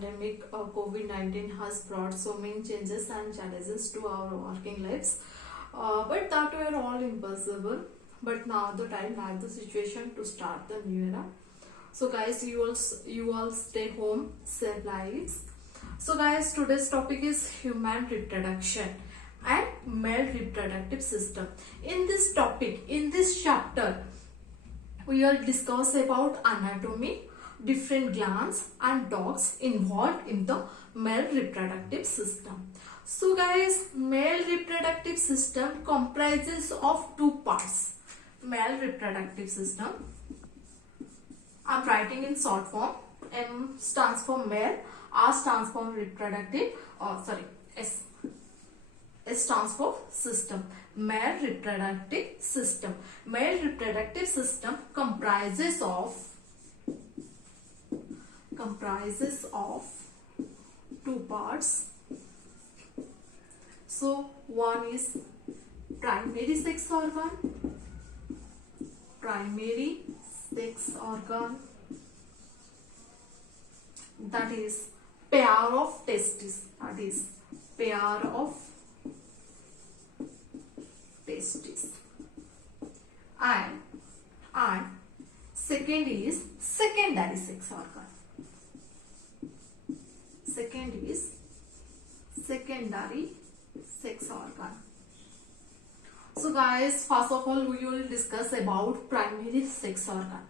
pandemic COVID-19 has brought so many changes and challenges to our working lives. But that were all impossible. But now the time, now the situation to start the new era. So guys, you all stay home, save lives. So guys, today's topic is human reproduction and male reproductive system. In this topic, in this chapter, we will discuss about anatomy, different glands and ducts involved in the male reproductive system. So guys, male reproductive system comprises of two parts. Male reproductive system, I'm writing in short form. M stands for male, R stands for reproductive, S stands for system. Male reproductive system. Male reproductive system comprises of two parts. So one is primary sex organ. Primary sex organ, that is pair of testes. That is pair of testes. And second is secondary sex organ. Second is secondary sex organ. So guys, first of all, we will discuss about primary sex organ.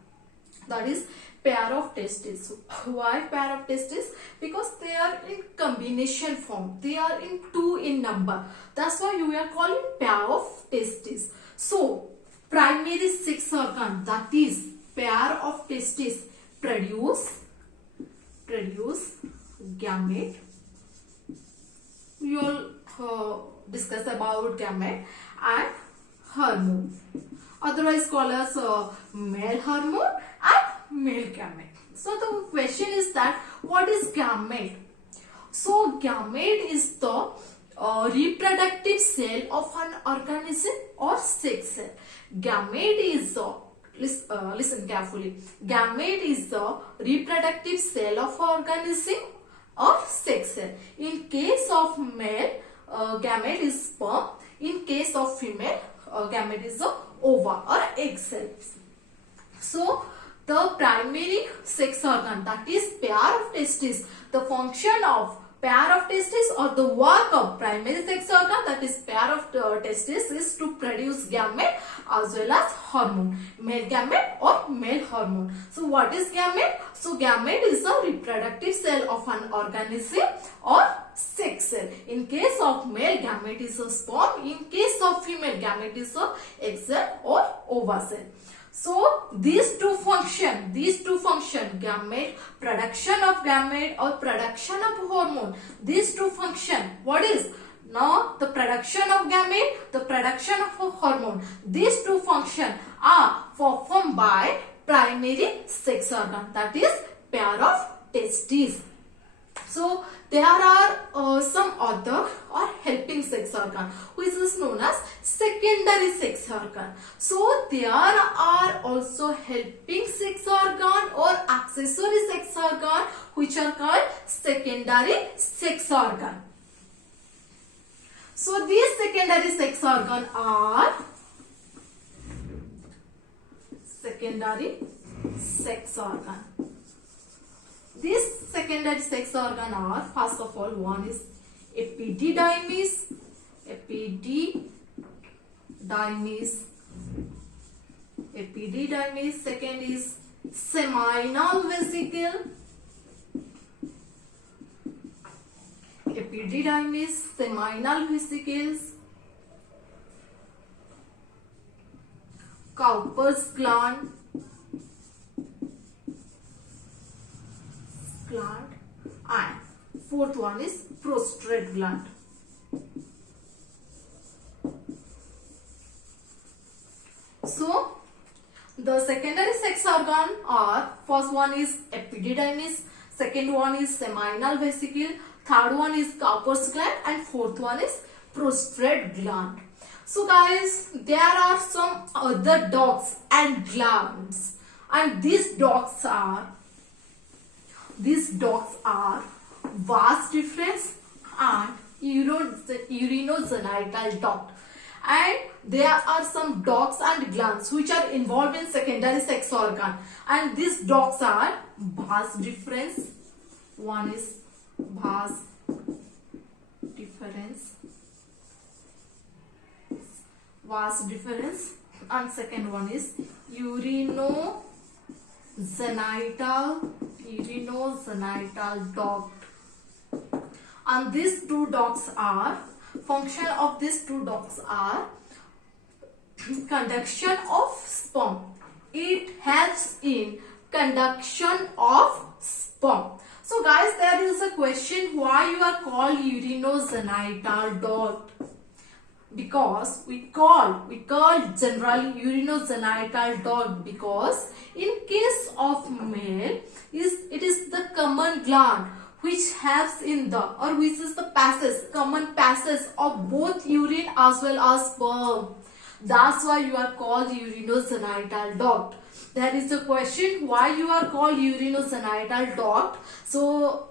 That is pair of testes. Why pair of testes? Because they are in combination form. They are in two in number. That's why we are calling pair of testes. So primary sex organ, that is pair of testes, produce gamete. We will discuss about gamete and hormone, otherwise called as male hormone and male gamete. So the question is that what is gamete? So gamete is the reproductive cell of an organism or sex cell. Gamete is the listen carefully. Gamete is the reproductive cell of organism or sex cell. In case of male, gamete is sperm. In case of female, gamete is the ova or egg cells. So the primary sex organ, that is pair of testes, the function of pair of testes or the work of primary sex organ, that is pair of testes, is to produce gamete as well as hormone, male gamete or male hormone. So what is gamete? So gamete is a reproductive cell of an organism or sex cell. In case of male, gamete is a sperm. In case of female, gamete is a egg cell or ova cell. So these two function, gamete, production of gamete or production of hormone, these two function, what is? Now the production of gamete, the production of hormone, these two function are performed by primary sex organ, that is pair of testes. So there are some other or helping sex organ which is known as secondary sex organ. So there are also helping sex organ or accessory sex organ which are called secondary sex organ. So these secondary sex organ are secondary sex organ. These secondary sex organ are, first of all, one is epididymis, second is seminal vesicle, seminal vesicles, Cowper's gland, and fourth one is prostrate gland. So the secondary sex organ are, first one is epididymis, second one is seminal vesicle, third one is Cowper's gland, and fourth one is prostrate gland. So guys, there are some other ducts and glands, and these ducts are vas deferens and urinogenital duct. And there are some ducts and glands which are involved in secondary sex organ, and these ducts are vas deferens. One is vas deferens, and second one is urinogenital duct. And these two ducts are, function of these two ducts are conduction of sperm. It helps in conduction of sperm. So guys, there is a question, why you are called urinogenital duct? Because we call generally urinogenital duct because in case of male it is the common gland which helps in the, or which is the common passage of both urine as well as sperm. That's why you are called urinogenital duct. There is a question, why you are called urinogenital duct? So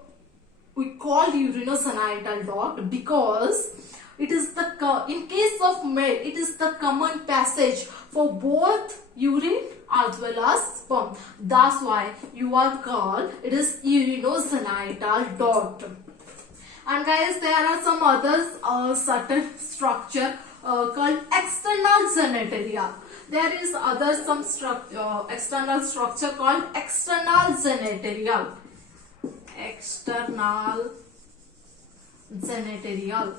we call urinogenital duct because it is the, in case of male, it is the common passage for both urine as well as sperm. That's why you are called, it is urinogenital duct. And guys, there are some others, certain structure called external genitalia. There is other some external structure called external genitalia. External genitalia.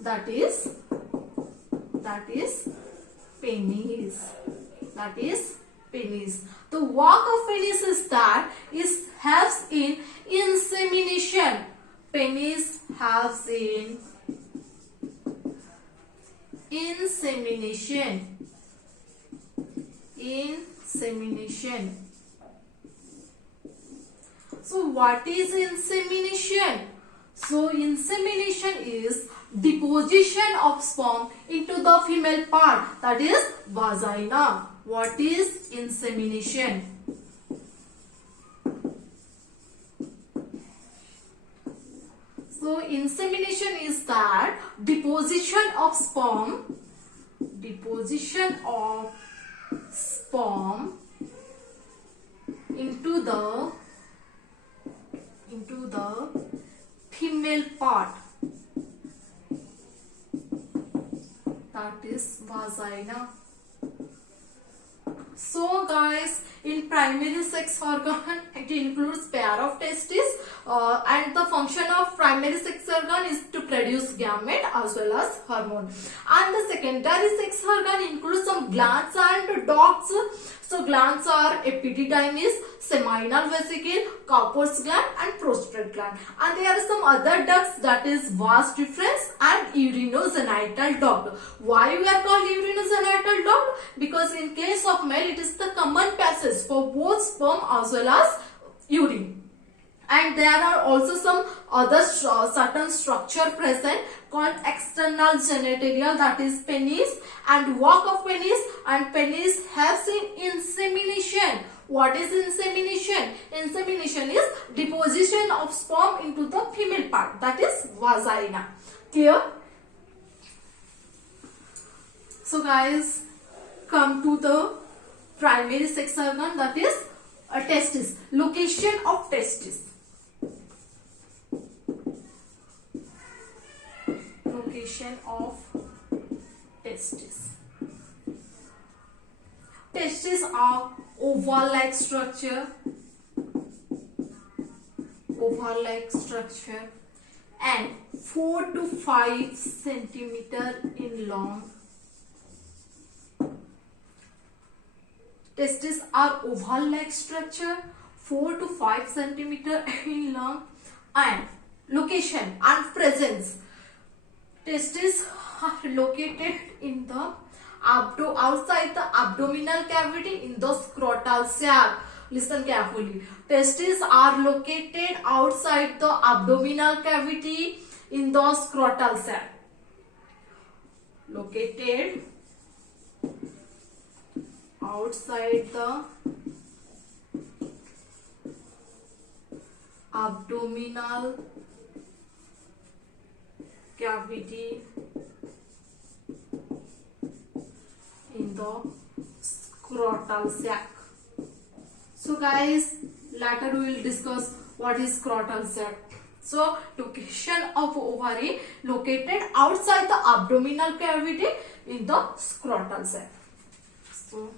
That is penis. That is penis. The work of penis is that it helps in insemination. Penis helps in insemination. Insemination. So what is insemination? So insemination is deposition of sperm into the female part, that is vagina. What is insemination? So insemination is that deposition of sperm into the female part, that is vagina. So guys, in primary sex organ it includes pair of testes, and the function of primary sex organ is to produce gamete as well as hormone. And the secondary sex organ includes some glands and ducts. So glands are epididymis, seminal vesicle, Cowper's gland and prostate gland. And there are some other ducts, that is vas deferens and urinogenital duct. Why we are called urinogenital duct? Because in case of male it is the common passage for both sperm as well as urine. And there are also some other certain structure present called external genitalia, that is penis, and work of penis, and penis helps in insemination. What is insemination? Insemination is deposition of sperm into the female part, that is vagina. Clear? So guys, come to the primary sex organ, that is testis. Location of testis. Location of testis. Testes are oval-like structure. Oval-like structure and 4 to 5 centimeter in long. Testes are oval-like structure, 4 to 5 centimeter in long, and location and presence. Testes are located in the outside the abdominal cavity in the scrotal sac. Listen carefully. Testes are located outside the abdominal cavity in the scrotal sac. Located outside the abdominal cavity in the scrotal sac. So guys, later we will discuss what is scrotal sac. So location of ovary located outside the abdominal cavity in the scrotal sac. So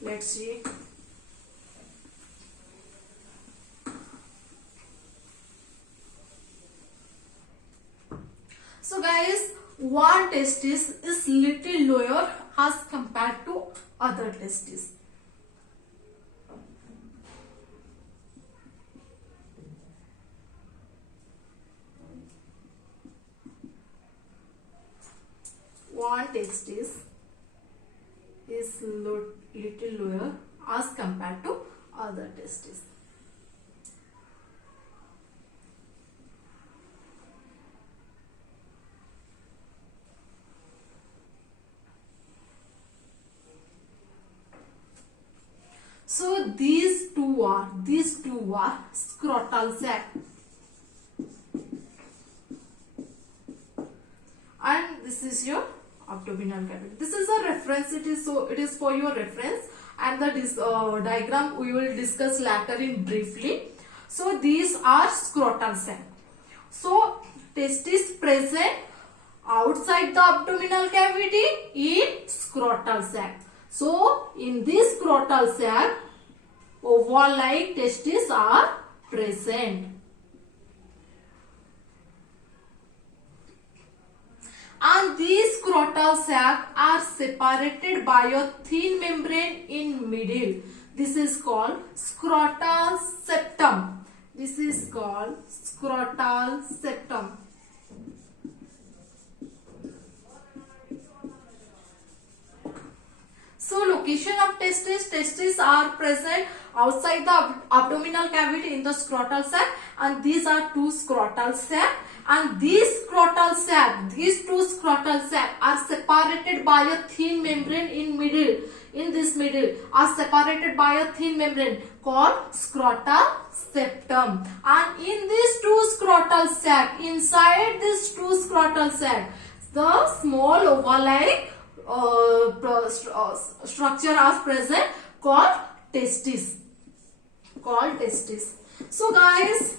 let's see. So guys, one testis is little lower as compared to other testes. One testis is little lower as compared to other testes. So these two are scrotal sac, and this is your abdominal cavity. This is a reference. It is for your reference, and the diagram we will discuss later in briefly. So these are scrotal sac. So testis present outside the abdominal cavity in scrotal sac. So in this scrotal sac, oval-like testes are present. And these scrotal sac are separated by a thin membrane in middle. This is called scrotal septum. This is called scrotal septum. So location of testes. Testes are present outside the abdominal cavity in the scrotal sac, and these are two scrotal sac. And these two scrotal sac are separated by a thin membrane in middle. In this middle are separated by a thin membrane called scrotal septum. And in these two scrotal sac, inside these two scrotal sac, the small oval-like structure are present called testis. So guys,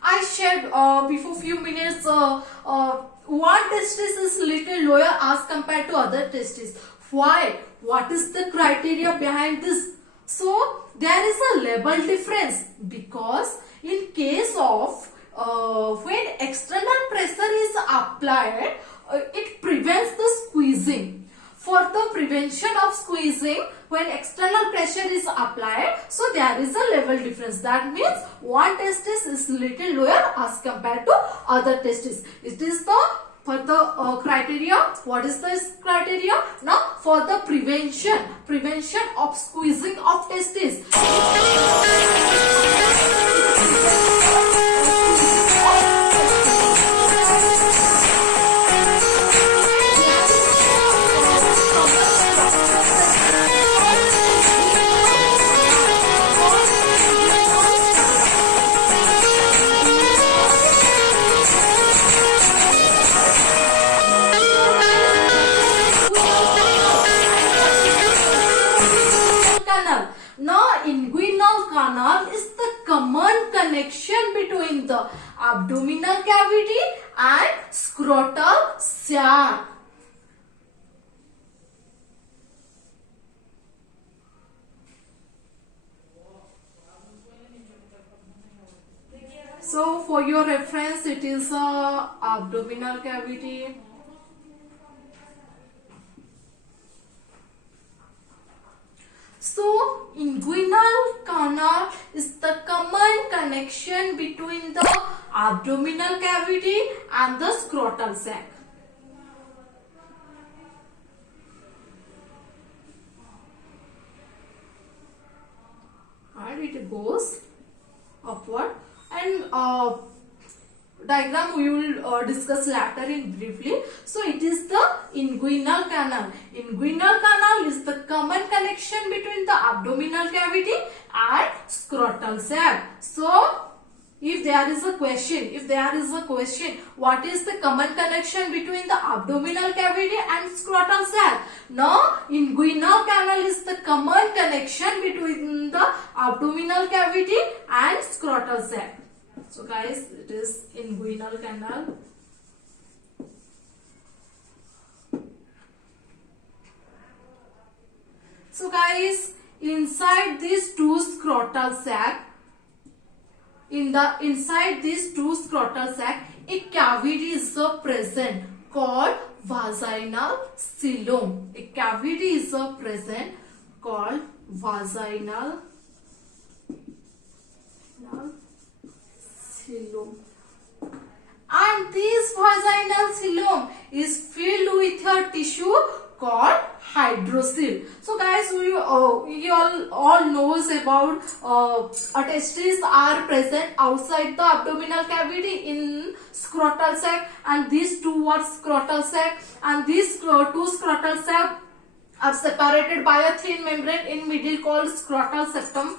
I shared before few minutes one testis is little lower as compared to other testis. Why? What is the criteria behind this? So there is a level difference, because in case of when external pressure is applied, it prevents the squeezing. For the prevention of squeezing, when external pressure is applied, so there is a level difference. That means one testis is little lower as compared to other testis. It is for the criteria. What is this criteria? Now for the prevention of squeezing of testis. Inguinal canal is the common connection between the abdominal cavity and scrotal sac. So for your reference, it is a abdominal cavity. So, inguinal canal is the common connection between the abdominal cavity and the scrotal sac. And it goes upward, and diagram we will discuss later in briefly. So it is the inguinal canal. Inguinal canal is the common connection between the abdominal cavity and scrotal sac. So if there is a question, what is the common connection between the abdominal cavity and scrotal sac? Now, inguinal canal is the common connection between the abdominal cavity and scrotal sac. So guys, it is inguinal canal. So guys, inside these two scrotal sac, inside these two scrotal sac, a cavity is present called vaginal cilium. A cavity is present called vaginal cilium. And this vaginal cilium is filled with a tissue called hydrocele. So guys, we all knows about testes are present outside the abdominal cavity in scrotal sac, and these two are scrotal sac, and these two scrotal sac are separated by a thin membrane in middle called scrotal septum.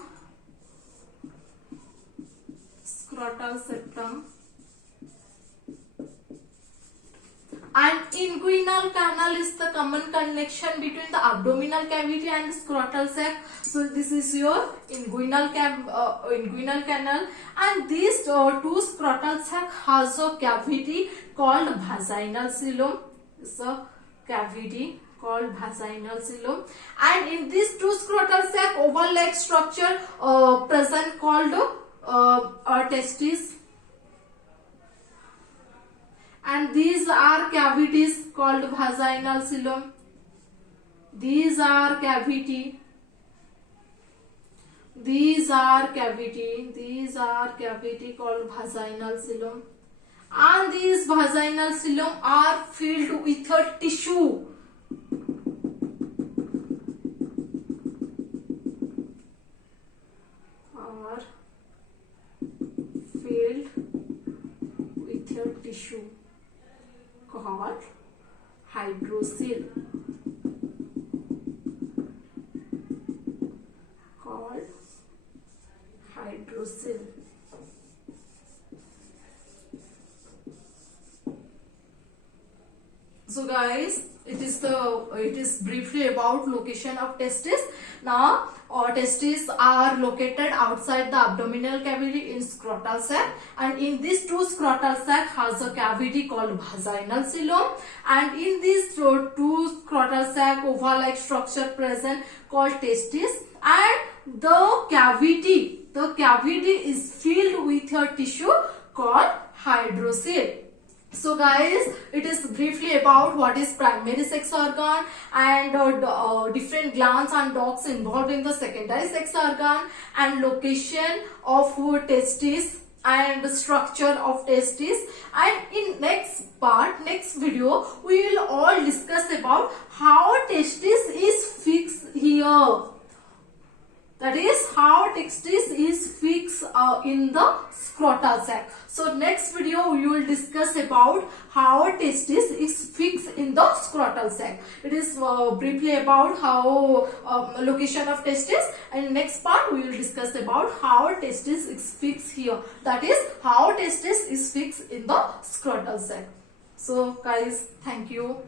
And inguinal canal is the common connection between the abdominal cavity and the scrotal sac. So this is your inguinal canal, and these two scrotal sac has a cavity called vaginal cilium. It's a cavity called vaginal cilium, and in these two scrotal sac oval-like structure present called testes. And these are cavities called vaginal cilium. These are cavity called vaginal cilium. And these vaginal cilium are filled with a tissue. Are filled with a tissue called hydrocele. So guys, it is briefly about location of testes. Now testes are located outside the abdominal cavity in scrotal sac, and in these two scrotal sac has a cavity called vaginal cilium, and in these two scrotal sac oval-like structure present called testes, and the cavity is filled with a tissue called hydrocele. So guys, it is briefly about what is primary sex organ and different glands and ducts involved in the secondary sex organ, and location of testes and the structure of testes. And in next video, we will all discuss about how testis is fixed here. That is how testis is fixed in the scrotal sac. So next video we will discuss about how testis is fixed in the scrotal sac. It is briefly about how location of testis, and next part we will discuss about how testis is fixed here. That is how testis is fixed in the scrotal sac. So guys, thank you.